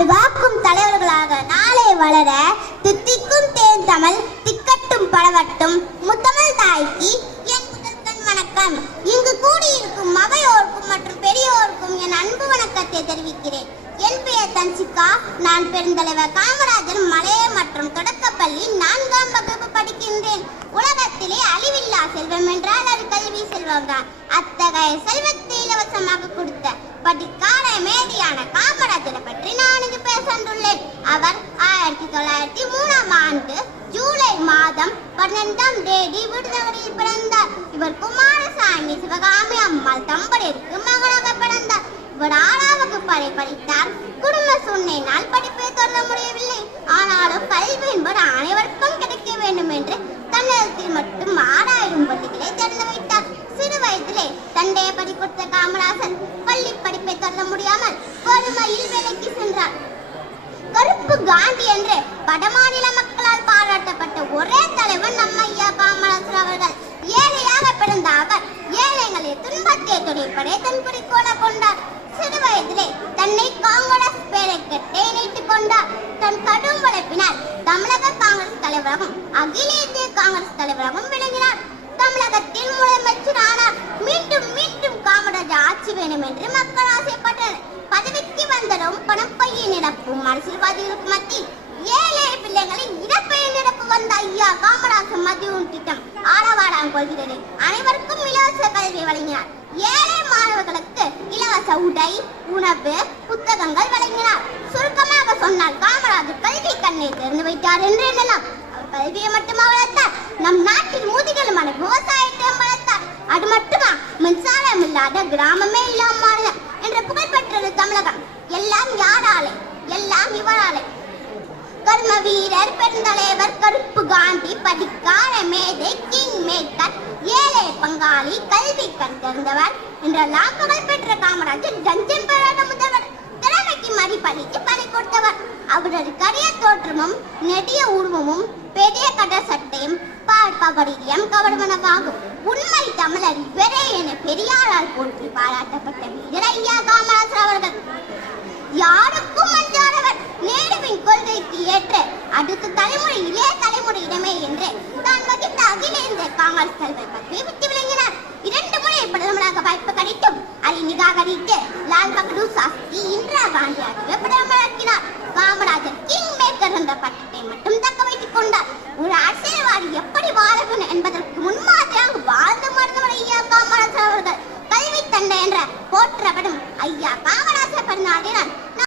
நாடு காக்கும் தலைவர்களாக நாளை வளர தித்திக்கும் தேன் தமிழ் திக்கட்டும் பரவட்டும் முத்தமிழ் தாய்க்கு என் முதற்கண் வணக்கம். இங்கு கூடியிருக்கும் அவையோருக்கும் மற்றும் பெரியோருக்கும் என் அன்பு வணக்கத்தை தெரிவிக்கிறேன். என் பெயர் தன்சிகா. நான் பெருந்தலைவர் காமராஜர் மலைய மற்றும் தொடக்கப்பள்ளி 4ஆம் வகுப்பு படிக்கின்றேன். உலகத்திலே அழிவில்லா செல்வம் என்றால் அது கல்வி செல்வம்தான். அத்தகைய செல்வத்தை இலவசமாக கொடுத்த படிக்கார மேதையான காமராஜரை பற்றி நான் இங்கு பேசந்துள்ளேன். அவர் 1903ஆம் ஆண்டு ஜூலை மாதம் 12ஆம் தேதி விருதுநகரில் பிறந்தார். இவர் குமாரசாமி சிவகாமி அம்மாள் தம்பதியருக்கு மகனாக பிறந்தார். இவர் 6ஆம் வகுப்பு வரை படித்தார். குடும்ப சூழ்நிலையினால் படிப்பை தொடர முடியவில்லை. ஆனாலும் கல்வி என்பது அனைவருக்கும் கிடைக்க வேண்டும் என்று தன்னலத்தில் மட்டும் ஆராயும் பள்ளிகளை திறந்து வைத்தார். சிறு வயதிலே தந்தையை படி கொடுத்த காமராஜர் பள்ளி படிப்பை தொடர முடியாமல் வறுமையில் வேலைக்கு சென்றார். கருப்பு காந்தி என்று வடமாநில மக்களால் பாராட்டப்பட்ட ஒரே தலைவர் நம்ம ஐயா காமராஜர் அவர்கள். ஏழையாக பிறந்த அவர் ஏழைகளை துன்பத்தை துடைப்பதை தன் குறிக்கோளாக கொண்டார். சிறு வயதிலே தன்னை காங்கிரஸ் பேரை கட்டே இணைத்துக் கொண்டார். தன் கடும் உழைப்பினால் தமிழக காங்கிரஸ் தலைவராகவும் அகில இந்திய காங்கிரஸ் தலைவராகவும் விளங்கினார். தமிழகத்தில் முதலமைச்சர் ஆனார். மீண்டும் மீண்டும் காமராஜர் ஆட்சி வேண்டும் என்று மக்கள் ஆசைப்பட்டனர். பதவிக்கு வந்ததும் பணப்பையை நிரப்பும் அரசியல்வாதிகளுக்கு மத்தியில் ஏழை பிள்ளைகளை இறப்பையை நிரப்பு வந்த ஐயா காமராஜர் மதிய திட்டம் ஆரவாரம் கொள்கிறது. அனைவருக்கும் இலவச கல்வி வழங்கினார். ஏழை மாணவர்களுக்கு இலவச உடை, உணவு, புத்தகங்கள் வழங்கினார். சுருக்கமாக சொன்னால் காமராஜர் கல்வி கண்ணை திறந்து வைத்தார் என்று எண்ணலாம். அவர் கல்வியை மட்டுமா வளர்த்தார், நம் நாட்டில் முதுகெலும்பான விவசாயத்தையும் வளர்த்தார். அது மட்டுமா, மின்சாரம் இல்லாத கிராமமே இல்லாம மாறின என்ற புகழ் பெற்றது தமிழகம். எல்லாம் யாராலே? எல்லாம் இவராலே. கர்ம வீரர், பெருந்தலைவர், கருப்பு காந்தி, படிக்கார மேதை, கிங் மேக்கர், ஏழை பங்காளி, கல்வி கண் திறந்தவர் என்றெல்லாம் புகழ் பெற்ற காமராஜர் ஜஞ்சம் பெறாத முதல்வர். திறமைக்கு மதிப்பளித்து பணி கொடுத்தவர். அவரது கரிய தோற்றமும் நெடிய உருவமும் பெரிய கடல் சட்டையும் பார்ப்பவரியம் கவர்வனவாகும். உண்மை தமிழர் இவரே என பெரியாரால் போற்றி பாராட்டப்பட்ட வீரர் ஐயா காமராஜர் அவர்கள். யாருக்கும் அஞ்சாதவர். நேருவின் கொள்கைக்கு ஏற்ற அடுத்த தலைமுறை இளைய தலைமுறையிடமே என்று தான் வகித்த அகில இந்திய காங்கிரஸ் தலைவர் பதவியை விட்டு விளங்கினார். 2 முறை பிரதமராக வாய்ப்பு கிடைத்தும் அதை நிராகரித்து லால் பகதூர் சாஸ்திரி, இந்திரா